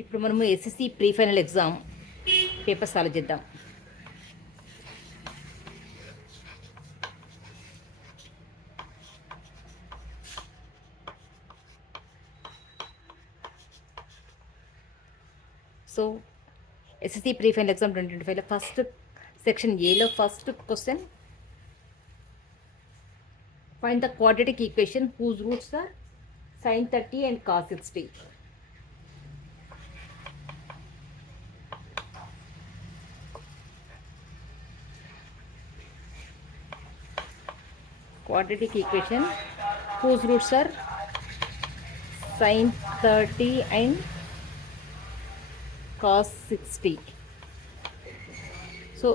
ఇప్పుడు మనము SSC pre final exam paper solve చేద్దాం. So SSC pre final exam 2025లో ఫస్ట్ సెక్షన్ ఏలో first question, find the quadratic equation whose roots are sin 30 and cos 60. Quadratic equation whose roots are sin 30 and cos 60. So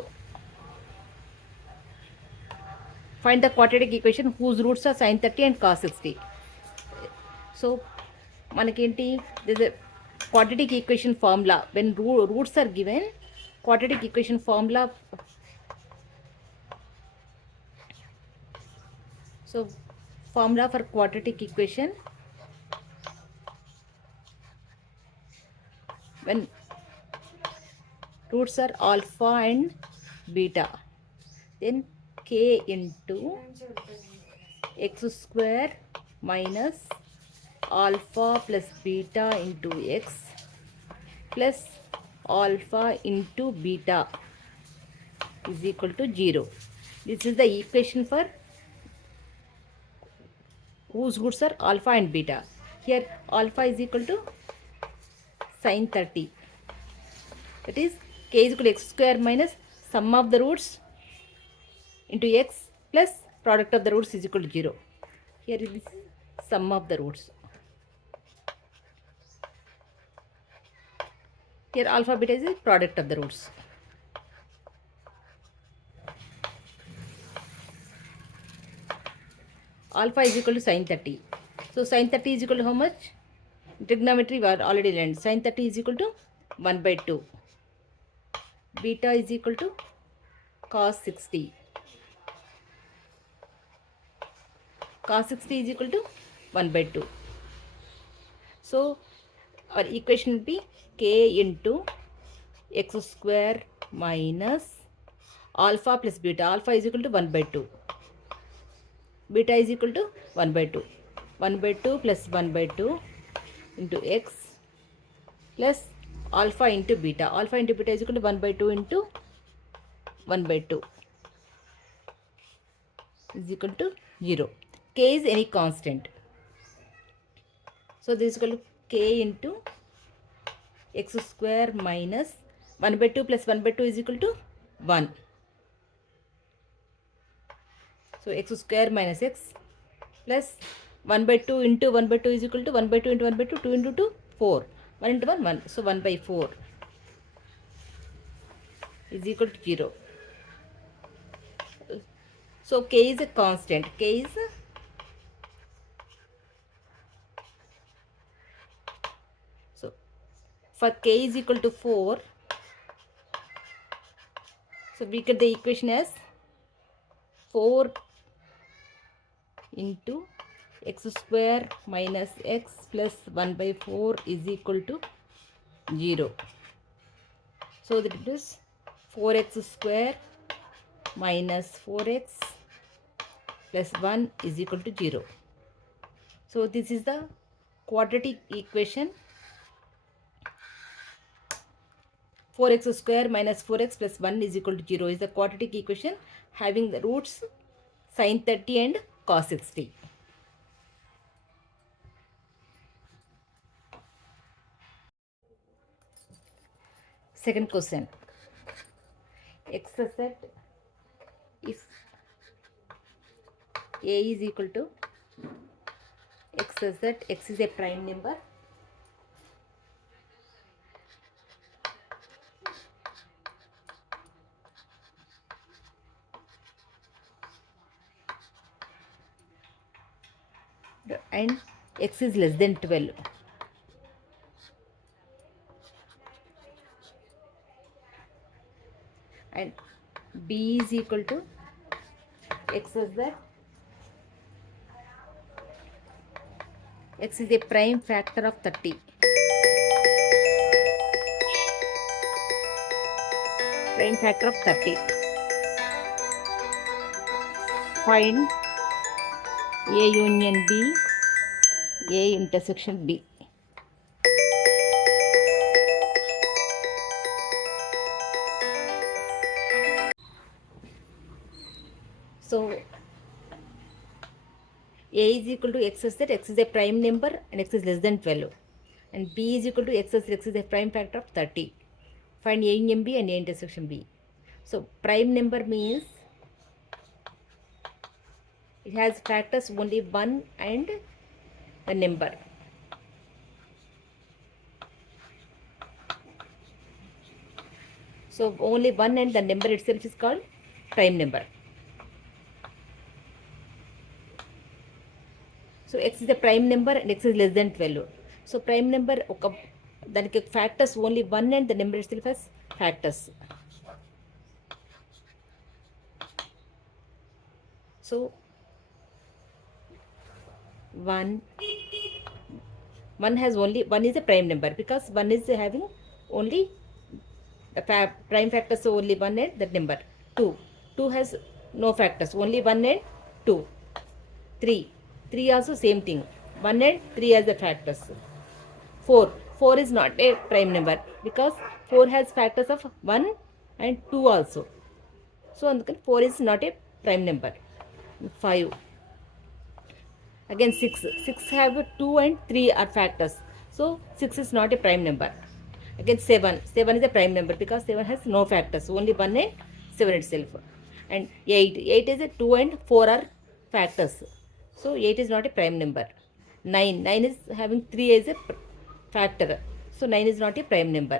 find the quadratic equation whose roots are sin 30 and cos 60. So మనకేంటి, there's a quadratic equation formula. When roots are given, quadratic equation formula. So formula for quadratic equation, when roots are alpha and beta, then k into x square minus alpha plus beta into x plus alpha into beta is equal to 0. This is the equation for whose roots are alpha and beta. Here alpha is equal to sin 30. That is k is equal to x square minus sum of the roots into x plus product of the roots is equal to 0. Here is this sum of the roots. Here alpha beta is the product of the roots. Alpha is equal to sin 30. So sin 30 is equal to how much? Trigonometry we are already learned. Sin 30 is equal to 1 by 2. Beta is equal to cos 60. Cos 60 is equal to 1 by 2. So our equation will be k into x square minus alpha plus beta. Alpha is equal to 1 by 2. Beta is equal to 1 by 2. 1 by 2 plus 1 by 2 into x plus alpha into beta. Alpha into beta is equal to 1 by 2 into 1 by 2 is equal to 0. K is any constant. So this is equal to k into x square minus 1 by 2 plus 1 by 2 is equal to 1. So x square minus x plus 1 by 2 into 1 by 2 is equal to 1 by 2 into 1 by 2, 2 into 2, 4. 1 into 1, 1. So 1 by 4 is equal to 0. So k is a constant. K is so for k is equal to 4. So we get the equation as 4 into x square minus x plus 1 by 4 is equal to 0. So that it is 4x square minus 4x plus 1 is equal to 0. So this is the quadratic equation. 4x square minus 4x plus 1 is equal to 0 is the quadratic equation having the roots sin 30 and cos 60. Second question. Exercise if a is equal to x such that x is a prime number and x is less than 12. And b is equal to x such that x is a prime factor of 30. prime factor of 30. Find A union B, A intersection B. So A is equal to x such that x is a prime number and x is less than 12. And B is equal to x such that x is a prime factor of 30. Find A union B and A intersection B. So prime number means it has factors only 1 and the number. So only 1 and the number itself is called prime number. So x is a prime number and x is less than 12. So prime number దానికి factors only 1 and the number itself has factors. So 1 has only 1 is a prime number because 1 is having only the prime factors, so only 1 and that number. 2 has no factors, only 1 and 2. 3 also same thing, 1 and 3 as the factors. 4 is not a prime number because 4 has factors of 1 and 2 also. So 4 is not a prime number. 5. Again 6 have 2 and 3 are factors. So 6 is not a prime number. Again 7 is a prime number because 7 has no factors, only 1 and 7 itself. And 8 is a 2 and 4 are factors. So 8 is not a prime number. 9 is having 3 as a factor. So 9 is not a prime number.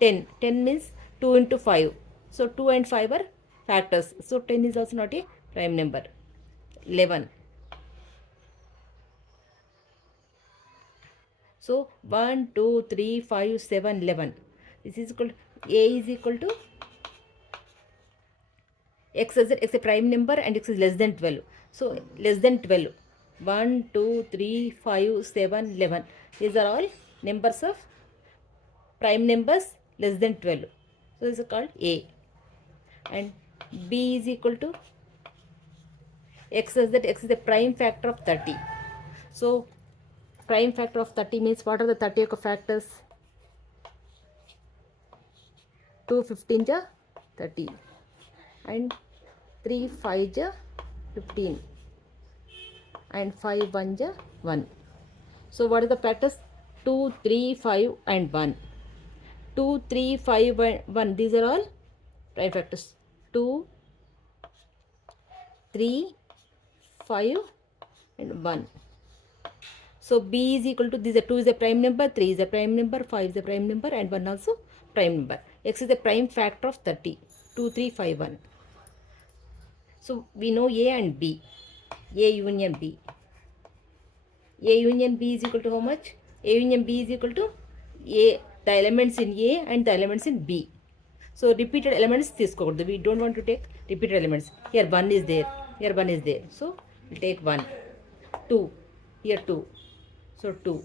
10 means 2 into 5. So 2 and 5 are factors. So 10 is also not a prime number. 11. So 1, 2, 3, 5, 7, 11. This is equal to A is equal to x is a prime number and x is less than 12. So less than 12. 1, 2, 3, 5, 7, 11. These are all numbers of prime numbers less than 12. So this is called A. And B is equal to x is that x is the prime factor of 30. So prime factor of 30 means what are the 30 factors? 2 15 ja 30 and 3 5 ja 15 and 5 1 ja 1. So what are the factors? 2 3 5 and 1. 2 3 5 1, these are all prime factors. 2 3 5 and 1. So B is equal to this. 2 is a prime number, 3 is a prime number, 5 is a prime number, and 1 also prime number. X is the prime factor of 30. 2 3 5 1. So we know A and B. A union B. A union B is equal to how much? A union B is equal to A, the elements in A and the elements in B. So repeated elements తీసుకోకూడదు. We don't want to take repeated elements. Here 1 is there. Here 1 is there. So we'll take 1. 2. Here 2. So 2.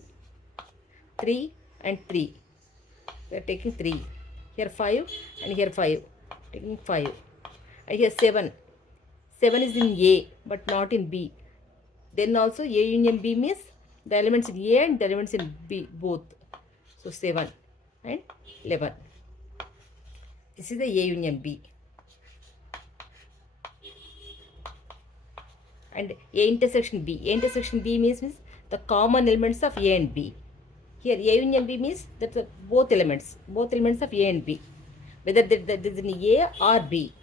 3 and 3. We are taking 3. Here 5 and here 5. Taking 5. And here 7. 7 is in A but not in B. Then also A union B means the elements in A and the elements in B both. So 7 and 11. This is the A union B. And A intersection B. A intersection B means the common elements of A and B. Here A union B means that both elements of A and B, whether that is in A or B.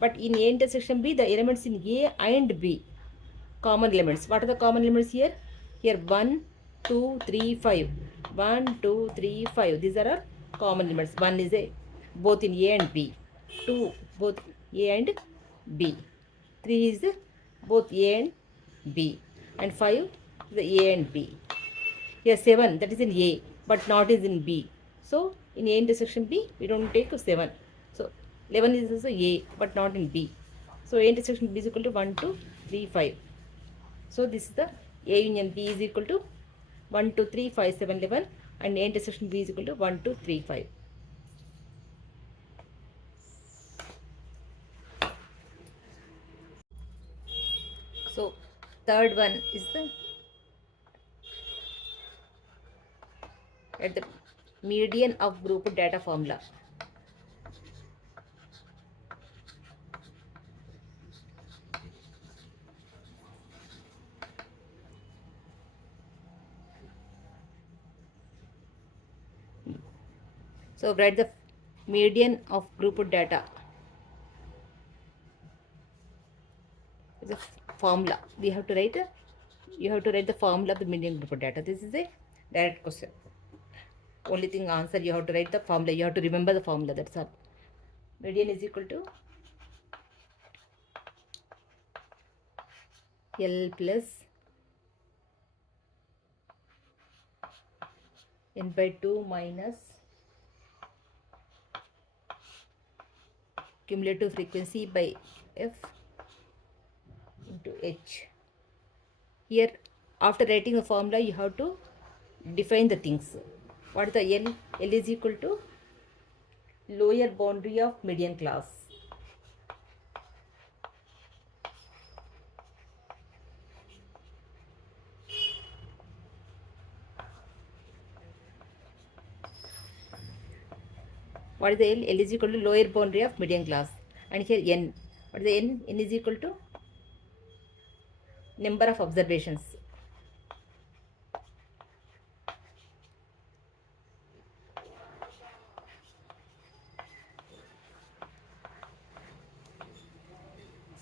But in A intersection B, the elements in A and B, common elements. What are the common elements here? Here 1, 2, 3, 5. 1, 2, 3, 5. These are our common elements. 1 is both in A and B. 2 both A and B. 3 is both A and B. And 5 is the A and B. Here 7, that is in A but not is in B. So in A intersection B, we don't take 7. So 11 is also A but not in B. So A intersection B is equal to 1, 2, 3, 5. So this is the A union B is equal to 1, 2, 3, 5, 7, 11, and A intersection B is equal to 1, 2, 3, 5. So third one is the at the median of group data formula. So write the median of group data is a formula. We have to write you have to write the formula of the median group data. This is a direct question. Only thing answer you have to write the formula. You have to remember the formula. That's all. Median is equal to L plus n by 2 minus cumulative frequency by F into H. Here, after writing the formula, you have to define the things. What is the L? L is equal to lower boundary of median class. What is the L? L is equal to lower boundary of median class. And here N. What is the N? N is equal to number of observations.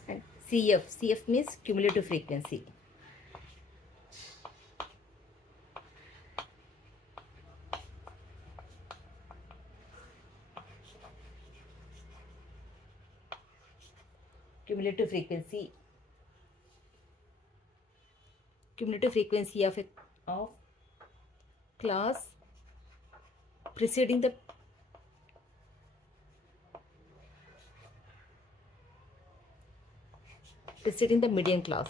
And CF. CF means cumulative frequency. Cumulative frequency. Cumulative frequency of class preceding the median class.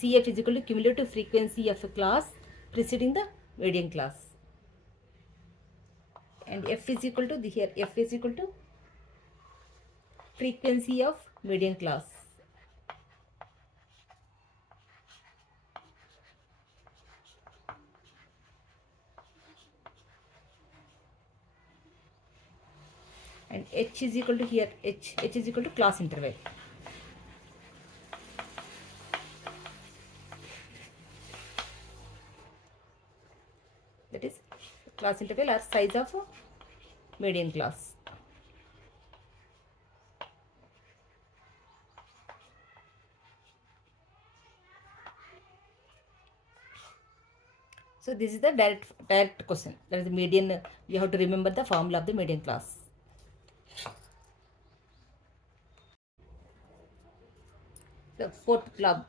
CF is equal to cumulative frequency of a class preceding the median class. And F is equal to here F is equal to frequency of median class. And H is equal to here H is equal to class interval. That is class interval or size of median class. So this is the direct question. That is the median. You have to remember the formula of the median class. The fourth club.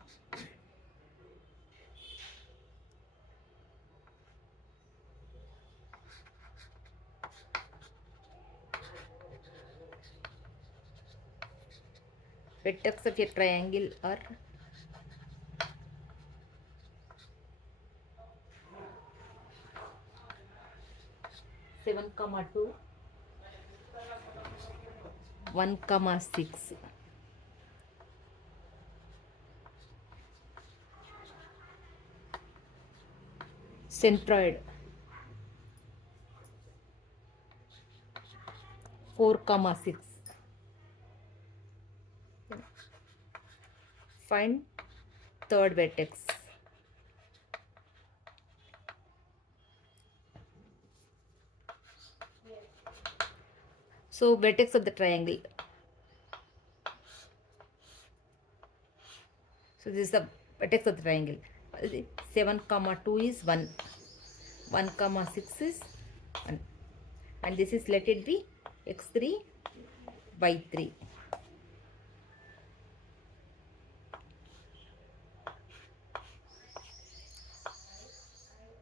Vertex of a triangle are 7,2, 1,6. Centroid 4,6. Find third vertex. So vertex of the triangle. So this is the vertex of the triangle. 7,2 is 1. 1,6 is 1. And this is let it be x3 by 3.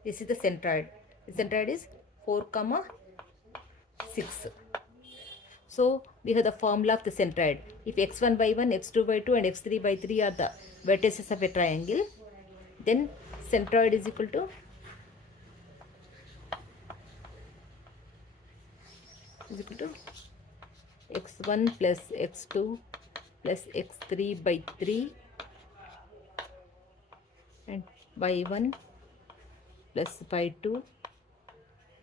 This is the centroid. The centroid is 4,6. So we have the formula of the centroid. If x1 by 1, x2 by 2 and x3 by 3 are the vertices of a triangle, then centroid is equal to is equal to x1 plus x2 plus x3 by 3 and y1 plus y2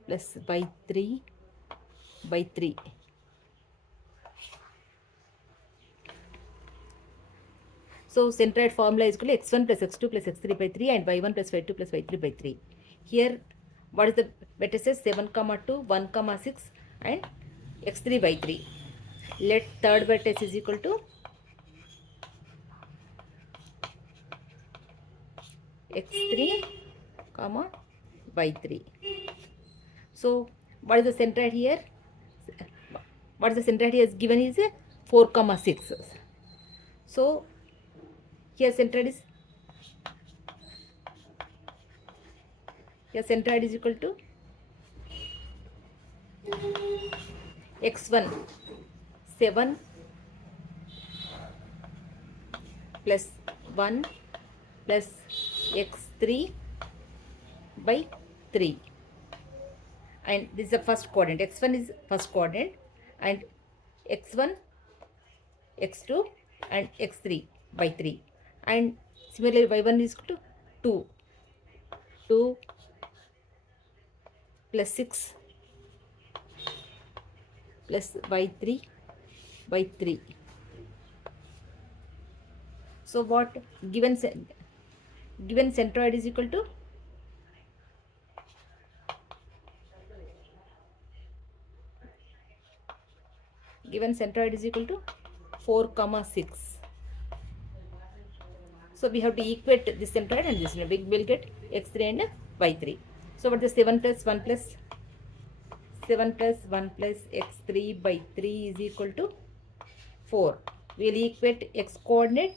plus y3 by 3. So centroid formula is equal to x1 plus x2 plus x3 by 3 and y1 plus y2 plus y3 by 3. Here what is the vertices? 7, 2, 1, 6 and x3 by 3. Let third vertex is equal to x3 comma y3. So what is the centroid here? What is the centroid here is given is 4, 6. So here centroid is equal to x1 7 plus 1 plus x3 by 3, and this is the first coordinate. X1 is first coordinate and x1, x2 and x3 by 3, and similarly y1 is equal to 2 plus 6 plus y3 by 3. So what given centroid is equal to given centroid is equal to 4, 6. So we have to equate this centroid and this. We will get x3 and y3. So what is 7 plus 1 plus x3 by 3 is equal to 4. We will equate x coordinate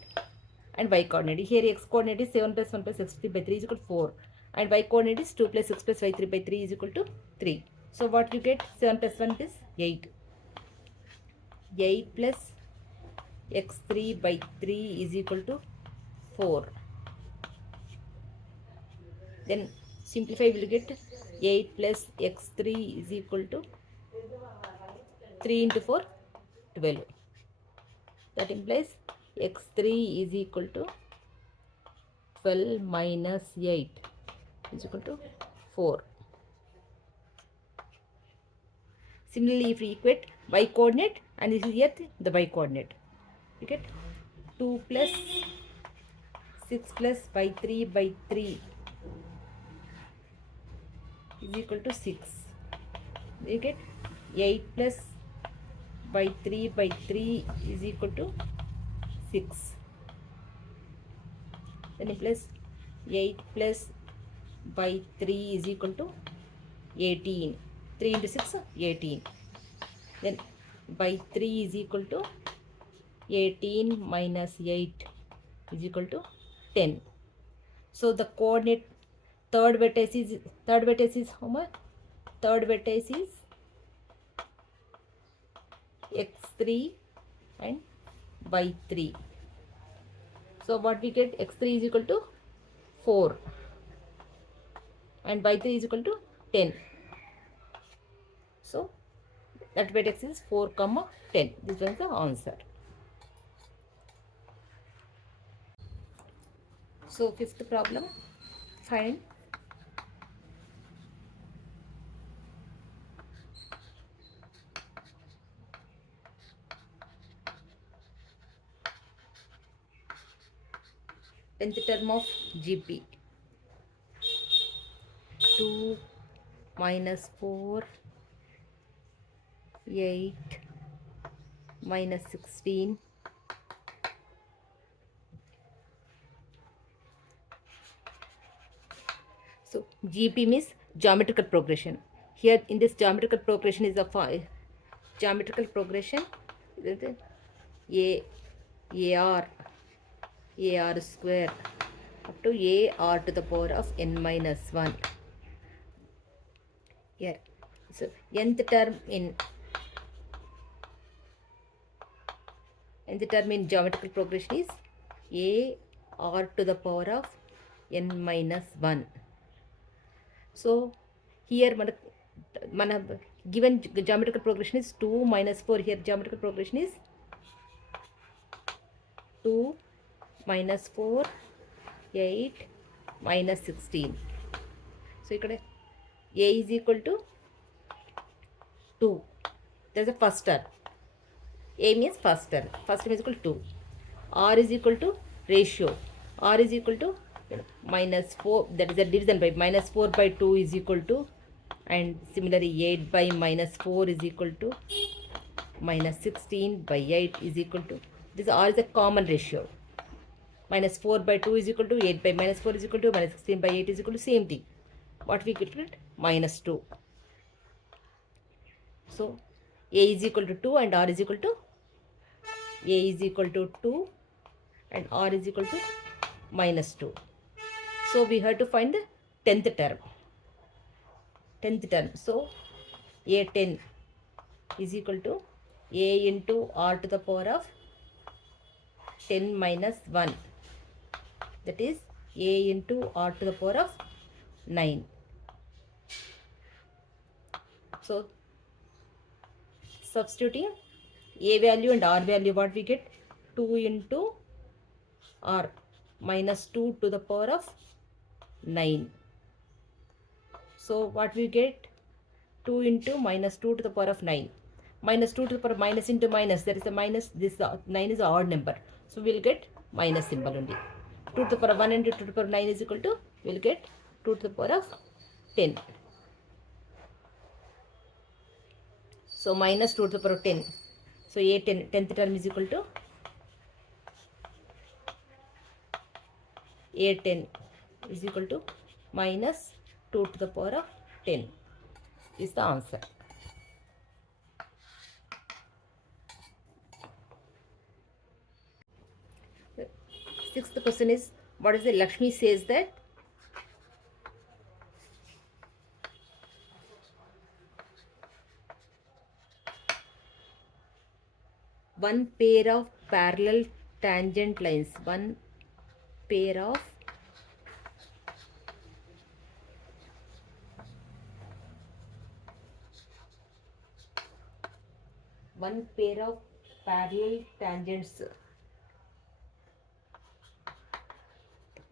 and y coordinate. Here x coordinate is 7 plus 1 plus x3 by 3 is equal to 4, and y coordinate is 2 plus 6 plus y3 by 3 is equal to 3. So what you get? 7 plus 1 is 8. 8 plus x3 by 3 is equal to 4. Then simplify, we will get 8 plus x3 is equal to 3 into 4, 12. That implies x3 is equal to 12 minus 8 is equal to 4. Similarly, if we equate y coordinate and this is yet the y coordinate, we get 2 plus 6 plus y3 by 3 is equal to 6. We get 8 plus y3 by 3 is equal to 6. Then plus 8 plus by 3 is equal to 18. 3 into 6, 18. Then by 3 is equal to 18 minus 8 is equal to 10. So the coordinate third vertex is how much? Third vertex is x3 and by 3. So what we get? x3 is equal to 4 and by 3 is equal to 10. So that vertex is 4, 10. This was the answer. So fifth problem, find nth term of GP. 2 minus 4, 8 minus 16, so GP means geometrical progression. Here in this geometrical progression is a geometrical progression AR square up to AR to the power of n minus 1. Here, so nth term in geometrical progression is AR to the power of n minus 1. So here Given geometrical progression is 2 minus 4. Here geometrical progression is 2 minus 4, 8 minus 16. So ikkada a is equal to 2. That's the first term. A means first term. First term is equal to 2. R is equal to ratio. R is equal to minus 4. That is the division by minus 4 by 2 is equal to, and similarly 8 by minus 4 is equal to minus 16 by 8 is equal to. This R is a common ratio. Minus 4 by 2 is equal to 8 by minus 4 is equal to minus 16 by 8 is equal to same thing. What we get? Minus 2. So A is equal to 2 and R is equal to, A is equal to 2 and R is equal to minus 2. So we have to find the 10th term. 10th term. So A10 is equal to A into R to the power of 10 minus 1. That is A into R to the power of 9. So substituting A value and R value, what we get? 2 into R minus 2 to the power of 9. So what we get? 2 into minus 2 to the power of 9. Minus 2 to the power of minus into minus. There is a minus. This 9 is an odd number. So we will get minus symbol only. 2 to the power of 1 into 2 to the power of 9 is equal to, we will get 2 to the power of 10. So minus 2 to the power of 10. So A10, 10th term is equal to A10 is equal to minus 2 to the power of 10 is the answer. The sixth question is, what is the Lakshmi says that one pair of parallel tangent lines, one pair of parallel tangents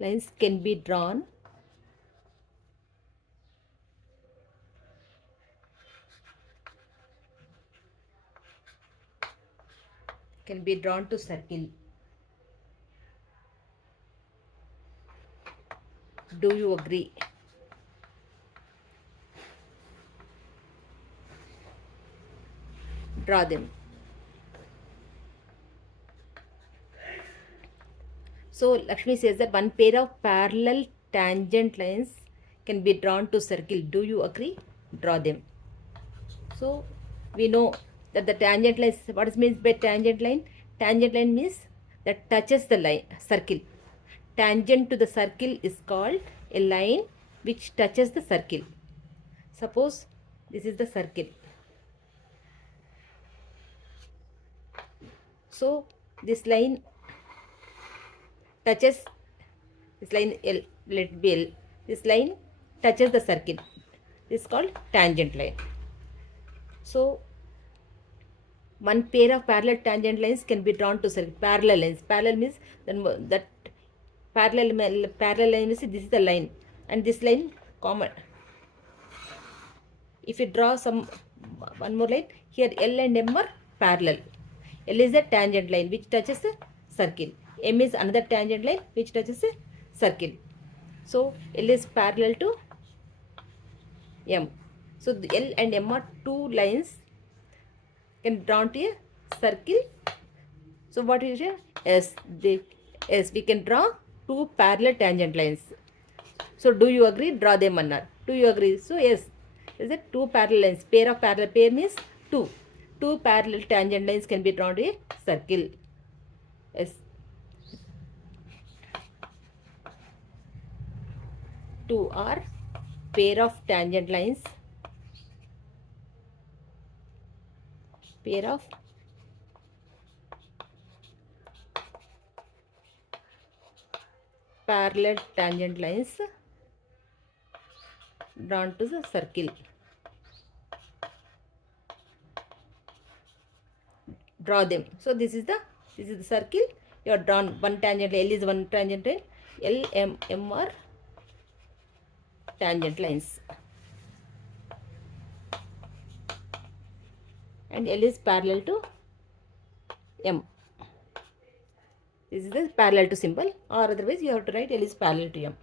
lines can be drawn to circle. Do you agree? Draw them. So Lakshmi says that one pair of parallel tangent lines can be drawn to circle. Do you agree? Draw them. So we know that the tangent line, what is means by tangent line? Tangent line means that touches the line circle. Tangent to the circle is called a line which touches the circle. Suppose this is the circle. So this line touches this line L, let it be L. This line touches the circle. This is called tangent line. So one pair of parallel tangent lines can be drawn to circle. Parallel lines. Parallel means then that parallel line means this is the line and this line common. If you draw one more line here, L and M are parallel. L is a tangent line which touches the circle. M is another tangent line which touches a circle. So L is parallel to M. So the L and M are two lines can drawn to a circle. So what is it? Yes, we can draw two parallel tangent lines. So do you agree? Draw them, Anna. Do you agree? So yes, is it two parallel lines? Pair of parallel, pair means two. Two parallel tangent lines can be drawn to a circle. Yes. Two are pair of tangent lines. Pair of parallel tangent lines drawn to the circle. draw them. So this is the circle. You have drawn one tangent. L is one tangent line. L, M are tangent lines. And L is parallel to M. This is the parallel to symbol, or otherwise you have to write L is parallel to M.